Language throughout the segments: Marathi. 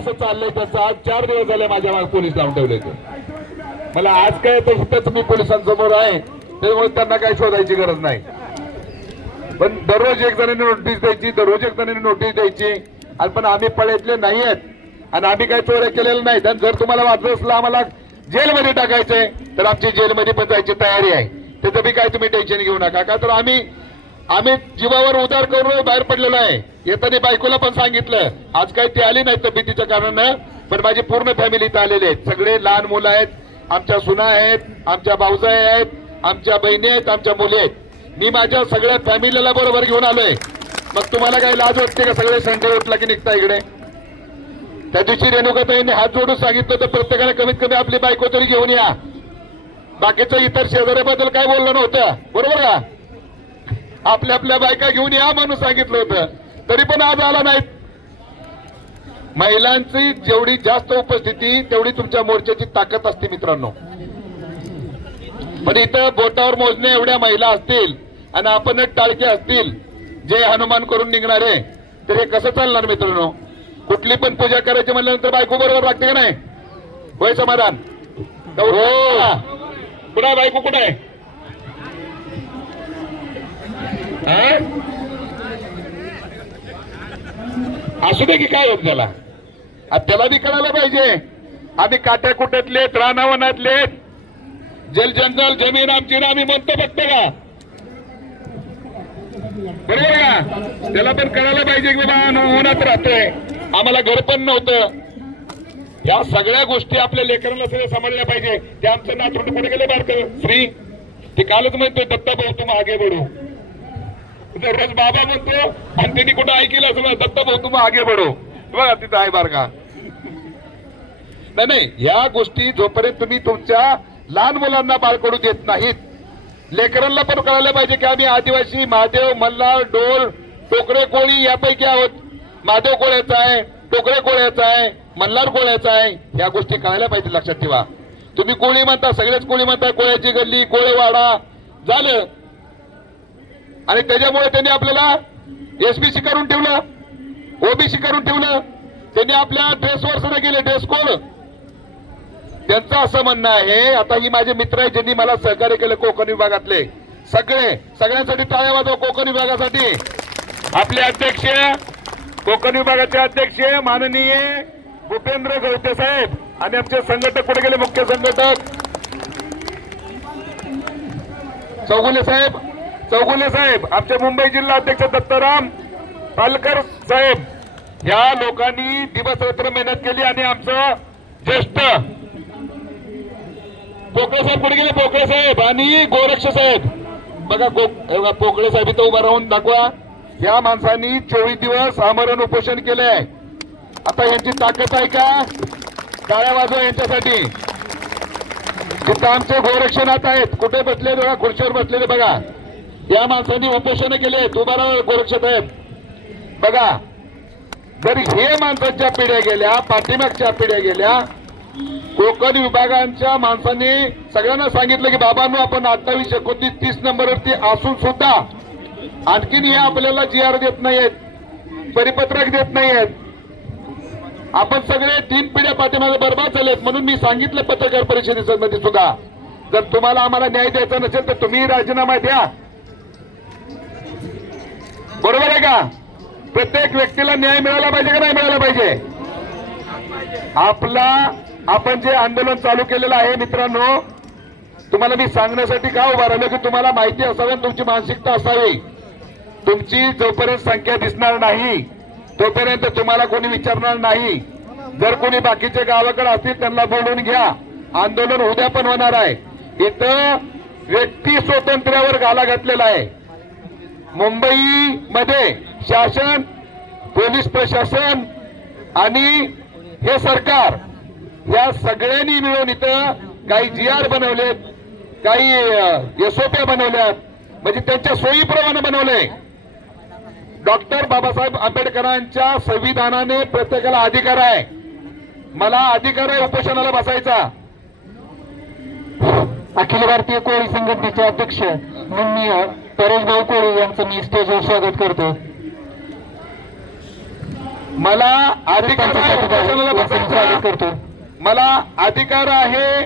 असं चाललंय त्याचं आज 4 दिवस झाले माझ्या मागे पोलीस लावून ठेवले मला आज काय तर इथंच मी पोलिसांसमोर आहे त्यामुळे त्यांना काही शोधायची गरज नाही पण दररोज एक जणांनी नोटीस द्यायची दररोज एक जणांनी नोटीस द्यायची आणि पण आम्ही पळतले नाही आहेत आणि आम्ही काही चोऱ्या केलेल्या नाहीत आणि जर तुम्हाला वाटलं असलं आम्हाला जेलमध्ये टाकायचंय तर आमची जेलमध्ये पण जायची तयारी आहे त्याचं बी काय तुम्ही टेन्शन घेऊ नका का तर आम्ही जीवावर उधार करून बाहेर पडलेलो आहे येताना बायकोला पण सांगितलं आज काही ती आली नाही तब्येतीच्या कारणानं पण माझी पूर्ण फॅमिली इथं आलेली आहेत सगळे लहान मुलं आहेत आमच्या सुना आहेत आमच्या भाऊजाई आहेत आमच्या बहिणी आहेत आमच्या मुली आहेत मी माझ्या सगळ्या फॅमिलीला बरोबर घेऊन आलोय मग तुम्हाला काही लाज वाटते का सगळे संडे उठला की निघता इकडे त्या दिवशी रेणुकाताईंनी हात जोडून सांगितलं तर प्रत्येकाने कमीत कमी आपली बायको तरी घेऊन या बाकीच्या इतर शेजाऱ्याबद्दल काय बोललं नव्हतं बरोबर का आपल्या आपल्या बायका घेऊन या म्हणून सांगितलं होतं तरी पण आज आला नाहीत महिलांची जेवढी जास्त उपस्थिती तेवढी तुमच्या मोर्चाची ताकद असते मित्रांनो पण इथं बोटावर मोजणे एवढ्या महिला असतील आणि आपण टाळके असतील जे हनुमान करून निघणारे तर हे कसं चालणार मित्रांनो कुठली पण पूजा करायची म्हणल्यानंतर बायको बरोबर लागते का नाही होय समाधान हो कुठं बायको कुठं आहे असू दे की काय होत त्याला बी कळायला पाहिजे आम्ही काट्या कुट्यातलेत रानावनातलेत जल जंगल जमीन आमची ना आम्ही म्हणतो फक्त का बरोबर का त्याला पण कळायला पाहिजे की बाबा उन्हात राहतोय आम्हाला घर पण नव्हतं या सगळ्या गोष्टी आपल्या लेकरांना सगळं समजल्या पाहिजे ते आमचं नातरुंड कुठे गेले बारकं श्री ते कालच म्हणतोय दत्ता भाऊ तुम आगे बढो रोज बाबा म्हणतो आणि त्यांनी कुठं ऐकलं असं दत्ता भाऊ तुम आगे बढो बघा तिथं आहे बारका नाही या गोष्टी जोपर्यंत तुम्ही तुमच्या लहान मुलांना बाळकडू देत नाहीत लेकरांना पण कळायला पाहिजे की आम्ही आदिवासी महादेव मल्हार डोल टोकरे कोळी यापैकी आहोत महादेव कोळ्याचा आहे टोकरे कोळ्याचा आहे मल्हार कोळ्याचा आहे या गोष्टी कळायला पाहिजे लक्षात ठेवा तुम्ही कोळी म्हणता सगळेच कोळी म्हणता कोळ्याची गल्ली कोळेवाडा झालं आणि त्याच्यामुळे त्यांनी आपल्याला एसबीसी करून ठेवलं ओबीसी करून ठेवलं त्यांनी आपल्या ड्रेसवर सुद्धा गेले ड्रेस कोड त्यांचं असं म्हणणं आहे आता ही माझे मित्र आहेत ज्यांनी मला सहकार्य केलं कोकण विभागातले सगळ्यांसाठी टाळ्या वाजवा कोकण विभागासाठी आपले अध्यक्ष कोकण विभागाचे अध्यक्ष माननीय भूपेंद्र गवते साहेब आणि आमचे संघटक कुठे गेले मुख्य संघटक चौगुले साहेब आमचे मुंबई जिल्हा अध्यक्ष दत्ताराम पालकर साहेब या लोकांनी दिवस रात्र मेहनत केली आणि आमचं ज्येष्ठ पोकळे साहेब कुठे गेले पोकळे साहेब आणि गोरक्ष साहेब बघा पोकळे साहेब इथं उभा राहून दाखवा या माणसांनी 24 दिवस आमरण उपोषण केलंय आता यांची ताकद आहे का टाळ्या वाजवा यांच्यासाठी तिथं आमचे गोरक्षनाथ आहेत कुठे बसले बघा खुर्चीवर बसलेले बघा या माणसांनी उपोषण केले उभा राहा गोरक्ष साहेब बघा जर हे माणसांच्या पिढ्या गेल्या पाठीमागच्या पिढ्या गेल्या कोकण विभागांच्या माणसांनी सगळ्यांना सांगितलं की बाबांनो आपण 28 29 30 नंबरवरती असून सुद्धा आणखीन हे आपल्याला GR देत नाहीयेत परिपत्रक देत नाहीयेत आपण सगळे 3 पिढ्या पाठीमागे बरबाद झालेत म्हणून मी सांगितलं पत्रकार परिषदेमध्ये सुद्धा जर तुम्हाला आम्हाला न्याय द्यायचा नसेल तर तुम्ही राजीनामा द्या बरोबर आहे का प्रत्येक व्यक्तीला न्याय मिळाला पाहिजे का नाही मिळाला पाहिजे आपण जे आंदोलन चालू केलेलं आहे मित्रांनो तुम्हाला मी सांगण्यासाठी का उभा राहिलो की तुम्हाला माहिती असावी तुमची मानसिकता असावी तुमची जोपर्यंत संख्या दिसणार नाही तोपर्यंत तुम्हाला कोणी विचारणार नाही जर कोणी बाकीचे गावाकडे असतील त्यांना बोलवून घ्या आंदोलन उद्या पण होणार आहे इथं व्यक्ती स्वातंत्र्यावर घाला घातलेला आहे मुंबईमध्ये शासन पोलीस प्रशासन आणि हे सरकार या सगळ्यांनी मिळून इथं काही GR बनवलेत काही SOP बनवल्यात म्हणजे त्यांच्या सोयीप्रमाणे बनवले डॉक्टर बाबासाहेब आंबेडकरांच्या संविधानाने प्रत्येकाला अधिकार आहे मला अधिकार आहे उपोषणाला बसायचा अखिल भारतीय कोळी संघटनेचे अध्यक्ष माननीय परेशभाऊ कोळी यांचं मी स्टेजवर स्वागत करतो मला अधिकार आहे पंचायत उपोषणाला सभापती स्वागत बसायचा, करतो. मला अधिकार आहे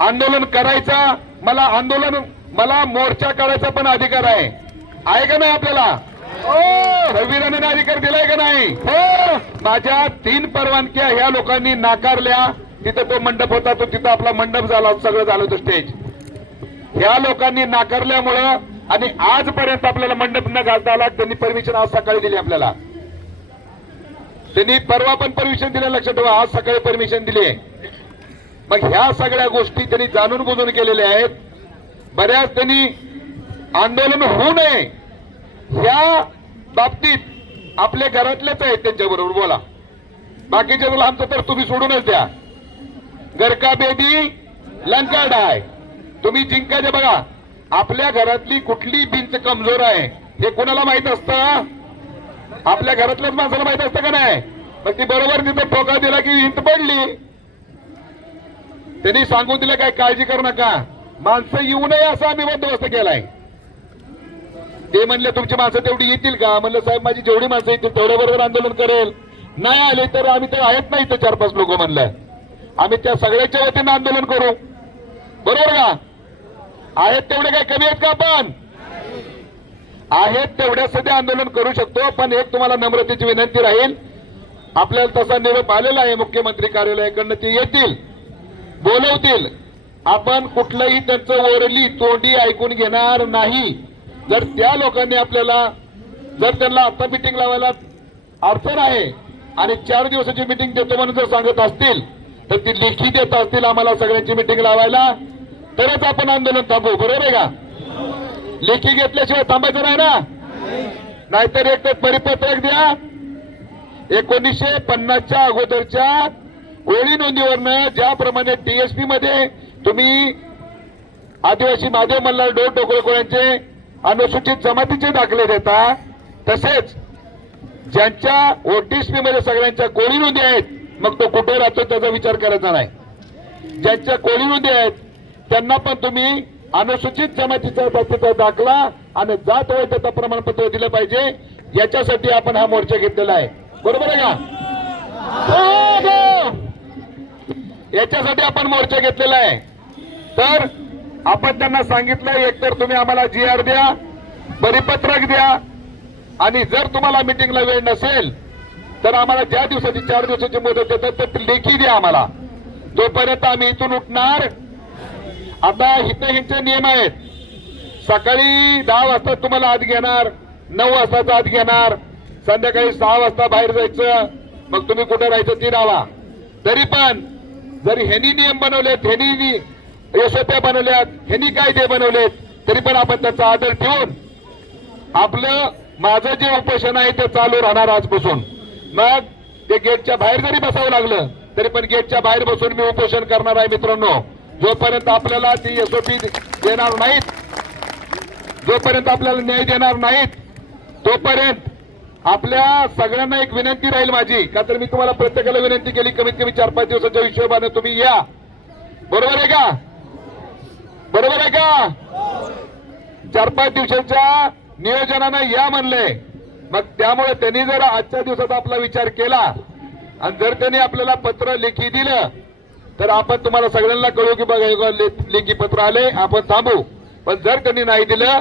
आंदोलन करायचा, मला मोर्चा काढायचा पण अधिकार आहे का नाही आपल्याला? संविधानाने अधिकार दिलाय का नाही? माझ्या 3 परवानग्या ह्या लोकांनी नाकारल्या. तिथं तो मंडप होता, तो तिथं आपला मंडप झाला, सगळं झालं होतं स्टेज. ह्या लोकांनी नाकारल्यामुळं आणि आजपर्यंत आपल्याला मंडप न घालता आला. त्यांनी परमिशन आज सकाळी दिली आपल्याला. त्यांनी परवा पण परमिशन दिलं, लक्षात ठेवा. आज सकाळी परमिशन दिली आहे. मग ह्या सगळ्या गोष्टी त्यांनी जाणून बुजून केलेल्या आहेत. बऱ्याच त्यांनी आंदोलन होऊ नये ह्या बाबतीत आपल्या घरातलेच आहेत त्यांच्याबरोबर बोला. बाकीच्या आमचं तर तुम्ही सोडूनच द्या. गरका बेदी लंका डाय, तुम्ही जिंकायचे बघा. आपल्या घरातली कुठली भिंत कमजोर आहे हे कोणाला माहित असतं? आपल्या घरातल्याच माणसाला माहित असतं का नाही? मग ती बरोबर तिथं ठोका दिला की भिंत पडली. त्यांनी सांगून दिलं काय काळजी करू नका, माणसं येऊ नये असा आम्ही बंदोबस्त केलाय. ते म्हणले तुमची माणसं तेवढी येतील का? म्हणलं साहेब माझी जेवढी माणसं येतील तेवढ्या बरोबर आंदोलन करेल. नाही आले तर आम्ही तर आहेत नाही तर 4-5 लोक म्हणलं आम्ही त्या सगळ्याच्या वतीनं आंदोलन करू. बरोबर का? आहेत तेवढे काय कमी आहेत का? आपण आहेत तेवढ्यासाठी आंदोलन करू शकतो. पण एक तुम्हाला नम्रतेची विनंती राहील, आपल्याला तसा निरोप आलेला आहे मुख्यमंत्री कार्यालयाकडनं, ते येतील, बोलवतील. आपण कुठलंही त्यांचं ओरली तोंडी ऐकून घेणार नाही. जर त्या लोकांनी आपल्याला जर त्यांना आता मिटिंग लावायला अडचण आहे आणि 4 दिवसाची मिटिंग देतो म्हणून जर सांगत असतील तर ती लेखी देत असतील आम्हाला सगळ्यांची मिटिंग लावायला, तरच आपण आंदोलन थांबवू. बरोबर आहे का? लेखी घेतल्याशिवाय थांबायचं नाही ना. नाहीतर एक तर परिपत्रक द्या. 1950च्या अगोदरच्या कोळी नोंदीवरनं ज्याप्रमाणे टीएसपी मध्ये तुम्ही आदिवासी महादेव मल्हार डोर टोकळकोळ्यांचे अनुसूचित जमातीचे दाखले देता, तसेच ज्यांच्या ओटीएसपी मध्ये सगळ्यांच्या कोळी नोंदी आहेत, मग तो कुठे राहतो त्याचा विचार करायचा नाही. ज्यांच्या कोळी नोंदी आहेत त्यांना पण तुम्ही अनुसूचित जमातीचा जातीचा दाखला आणि जात वैधता प्रमाणपत्र दिलं पाहिजे. याच्यासाठी आपण हा मोर्चा घेतलेला आहे. बरोबर आहे का? याच्यासाठी आपण मोर्चा घेतलेला आहे. तर आपण त्यांना सांगितलं, एकतर तुम्ही आम्हाला GR द्या, परिपत्रक द्या, आणि जर तुम्हाला मिटिंगला वेळ नसेल तर आम्हाला ज्या दिवसाची 4 दिवसाची मुदत देतात तर लेखी द्या आम्हाला. तोपर्यंत आम्ही इथून उठणार. आता इथं ह्यांचे नियम आहेत. सकाळी 10 वाजता तुम्हाला आत घेणार, 9 वाजताचा आत घेणार, संध्याकाळी 6 वाजता बाहेर जायचं. मग तुम्ही कुठे राहायचं ती राहा. तरी पण जरी ह्यांनी नियम बनवलेत, ह्यांनी SOP बनवल्यात, ह्यांनी कायदे बनवलेत, तरी पण आपण त्याचा आदर ठेवून आपलं माझं जे उपोषण आहे ते चालू राहणार आजपासून. मग ते गेटच्या बाहेर जरी बसावं लागलं तरी पण गेटच्या बाहेर बसून मी उपोषण करणार आहे मित्रांनो. जोपर्यंत आपल्याला ती SOP देणार नाहीत, जोपर्यंत आपल्याला न्याय देणार नाहीत, तोपर्यंत आपल्या सगळ्यांना एक विनंती राहील माझी. का तर मी तुम्हाला प्रत्येकाला विनंती केली, कमीत कमी 4-5 दिवसाच्या हिशोबाने तुम्ही या. बरोबर आहे का? बरोबर आहे का? 4-5 दिवसाच्या नियोजनानं या म्हणले. मग त्यामुळे त्यांनी जर आजच्या दिवसात आपला विचार केला आणि जर त्यांनी आपल्याला पत्र लेखी दिलं तर आपण तुम्हाला सगळ्यांना कळू की बघा लेखी पत्र आले, आपण थांबू. पण जर त्यांनी नाही दिलं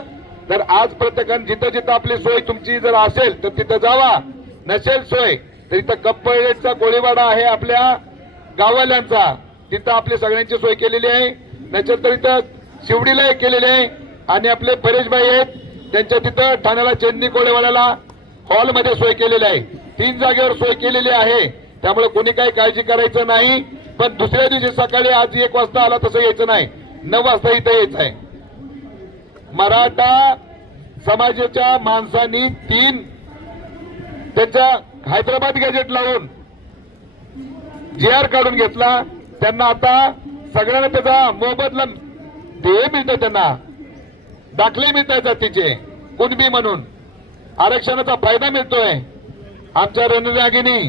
तर आज प्रत्येकाने जिथं जिथं आपली सोय तुमची जर असेल तर तिथं जावा. नसेल सोय तर इथं कप्पळेटचा कोळीवाडा आहे आपल्या गाववाल्यांचा, तिथं आपली सगळ्यांची सोय केलेली आहे. नसेल तर इथं शिवडीला केलेली आहे. आणि आपले परेशभाई आहेत त्यांच्या तिथं ठाण्याला चेन्नी कोळेवाड्याला हॉलमध्ये सोय केलेली आहे. 3 जागेवर सोय केलेली आहे. त्यामुळे कोणी काही काळजी करायचं नाही. पण दुसऱ्या दिवशी सकाळी आज 1 वाजता आला तसं यायचं नाही, 9 वाजता इथं यायचं आहे. मराठा समाजाच्या माणसांनी 3 त्यांच्या हैदराबाद गॅजेट लावून GR काढून घेतला. त्यांना आता सगळ्यांना त्याचा मोबदला मिळतं, त्यांना दाखले मिळतात जातीचे, कुणबी म्हणून आरक्षणाचा फायदा मिळतोय. आमच्या रणरागिणी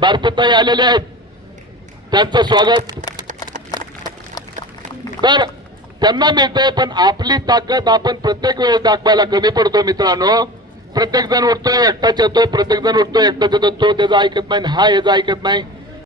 भारतीताई आलेले आहेत, त्यांचं स्वागत. तर त्यांना मिळतंय, पण आपली ताकद आपण प्रत्येक वेळेस दाखवायला कमी पडतो मित्रांनो. प्रत्येक जण उठतोय एकटाच येतोय, प्रत्येक जण उठतोय एकटाच येतो, तो त्याचं ऐकत नाही आणि हा याचं ऐकत नाही.